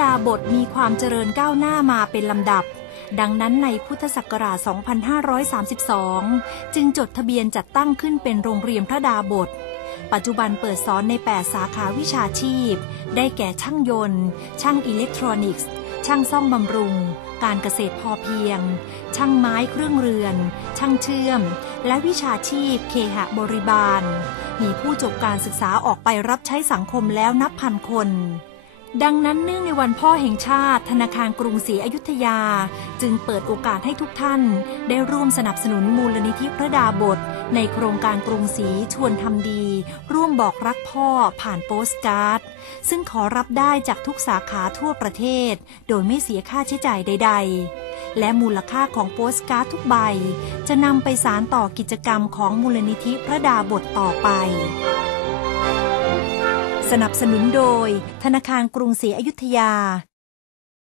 ดาบทมีความเจริญก้าวหน้ามาเป็นลำดับ ดังนั้นในพุทธศักราช 2532 จึงจดทะเบียนจัดตั้งขึ้นเป็นโรงเรียนพระดาบท ปัจจุบันเปิดสอนใน 8 สาขาวิชาชีพ ได้แก่ช่างยนต์ ช่างอิเล็กทรอนิกส์ ช่างซ่อมบำรุง การเกษตรพอเพียง ช่างไม้เครื่องเรือน ช่างเชื่อม และวิชาชีพเคหะบริบาล มีผู้จบการศึกษาออกไปรับใช้สังคมแล้วนับพันคน ดังนั้นเนื่องในวันพ่อแห่งชาติ ธนาคารกรุงศรีอยุธยา จึงเปิดโอกาสให้ทุกท่าน ได้ร่วมสนับสนุนมูลนิธิพระดาบท ในโครงการกรุงศรีชวนทำดี ร่วมบอกรักพ่อผ่านโปสการ์ด ซึ่งขอรับได้จากทุกสาขาทั่วประเทศ โดยไม่เสียค่าใช้จ่ายใด ๆ และมูลค่าของโปสการ์ดทุกใบ จะนำไปสารต่อกิจกรรมของมูลนิธิพระดาบทต่อไป สนับสนุนโดย ธนาคารกรุงศรีอยุธยา